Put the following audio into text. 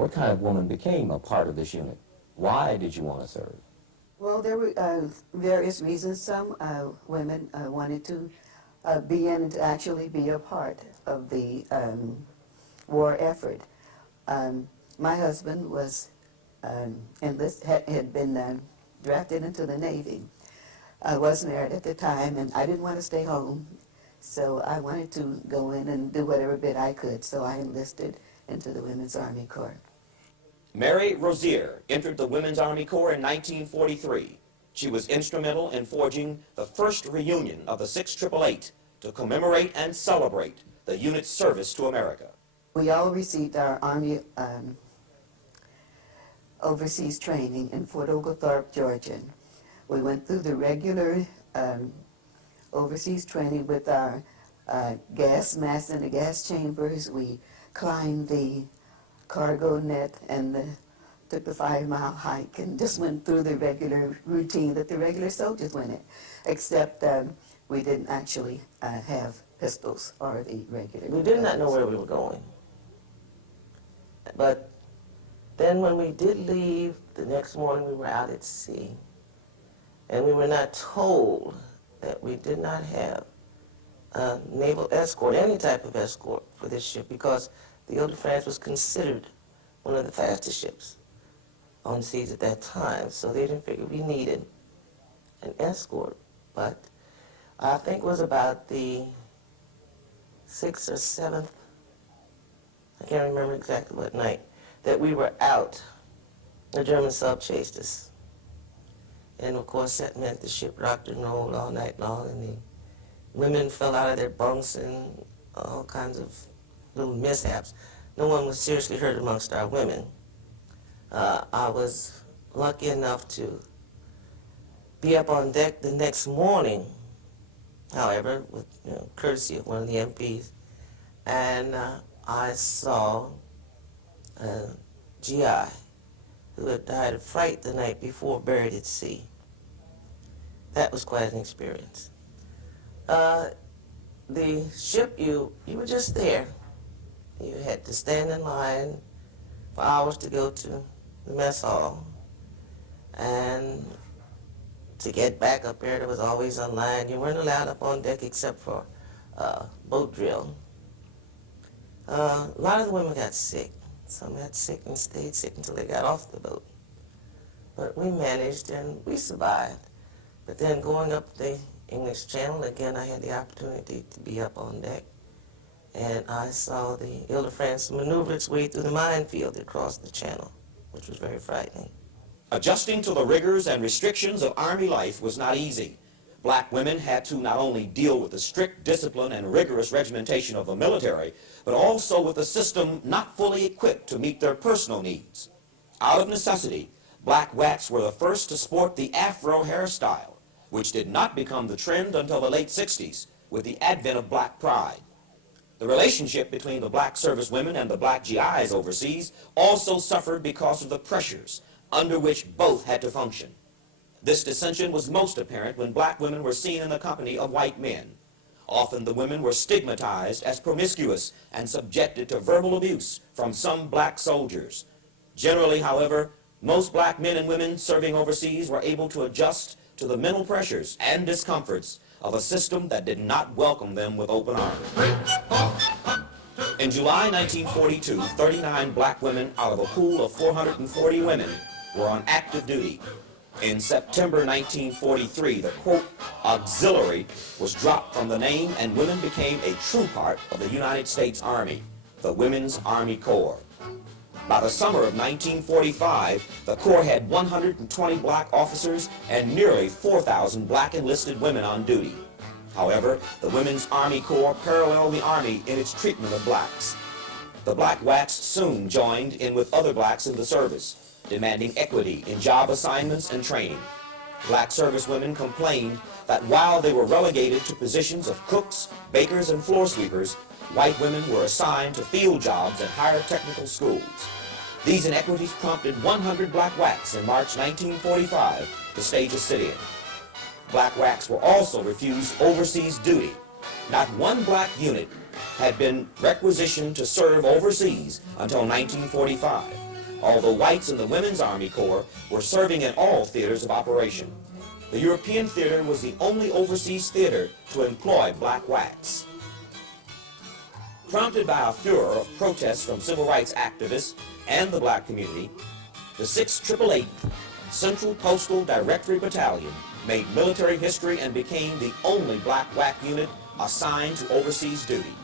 What kind of woman became a part of this unit? Why did you want to serve? Well, there were various reasons. Some women wanted to be in and to actually be a part of the war effort. My husband was had been drafted into the Navy. I was married at the time, and I didn't want to stay home, so I wanted to go in and do whatever bit I could, so I enlisted into the Women's Army Corps. Mary Rozier entered the Women's Army Corps in 1943. She was instrumental in forging the first reunion of the 688 to commemorate and celebrate the unit's service to America. We all received our Army overseas training in Fort Oglethorpe, Georgia. We went through the regular overseas training with our gas masks in the gas chambers. We climbed the cargo net and took the 5-mile hike and just went through the regular routine that the regular soldiers went in, except we didn't actually have pistols or the regular. We did not know where we were going. But then when we did leave, the next morning we were out at sea. And we were not told that we did not have a naval escort, any type of escort for this ship, because the Ile-de-France was considered one of the fastest ships on seas at that time. So they didn't figure we needed an escort. But I think it was about the 6th or 7th, I can't remember exactly what night, that we were out. The German sub chased us. And of course that meant the ship rocked and rolled all night long, and the women fell out of their bunks and all kinds of little mishaps. No one was seriously hurt amongst our women. I was lucky enough to be up on deck the next morning, however, with courtesy of one of the MPs, and I saw a GI who had died of fright the night before, buried at sea. That was quite an experience. The ship, you were just there. You had to stand in line for hours to go to the mess hall. And to get back up there was always a line. You weren't allowed up on deck except for boat drill. A lot of the women got sick. Some got sick and stayed sick until they got off the boat. But we managed and we survived. But then going up the English Channel, again, I had the opportunity to be up on deck. And I saw the Ile-de-France maneuver its way through the minefield across the channel, which was very frightening. Adjusting to the rigors and restrictions of Army life was not easy. Black women had to not only deal with the strict discipline and rigorous regimentation of the military, but also with a system not fully equipped to meet their personal needs. Out of necessity, black WACs were the first to sport the afro hairstyle, which did not become the trend until the late 60s with the advent of black pride. The relationship between the black service women and the black GIs overseas also suffered because of the pressures under which both had to function. This dissension was most apparent when black women were seen in the company of white men. Often the women were stigmatized as promiscuous and subjected to verbal abuse from some black soldiers. Generally, however, most black men and women serving overseas were able to adjust to the mental pressures and discomforts of a system that did not welcome them with open arms. In July 1942, 39 black women out of a pool of 440 women were on active duty. In September 1943, the quote, auxiliary was dropped from the name and women became a true part of the United States Army, the Women's Army Corps. By the summer of 1945, the Corps had 120 black officers and nearly 4,000 black enlisted women on duty. However, the Women's Army Corps paralleled the Army in its treatment of blacks. The black WACs soon joined in with other blacks in the service, demanding equity in job assignments and training. Black servicewomen complained that while they were relegated to positions of cooks, bakers, and floor sweepers, white women were assigned to field jobs at higher technical schools. These inequities prompted 100 black WACs in March 1945 to stage a sit-in. Black WACs were also refused overseas duty. Not one black unit had been requisitioned to serve overseas until 1945. although whites in the Women's Army Corps were serving in all theaters of operation. The European theater was the only overseas theater to employ black WACs. Prompted by a furor of protests from civil rights activists and the black community, the 688 Central Postal Directory Battalion made military history and became the only black WAC unit assigned to overseas duty.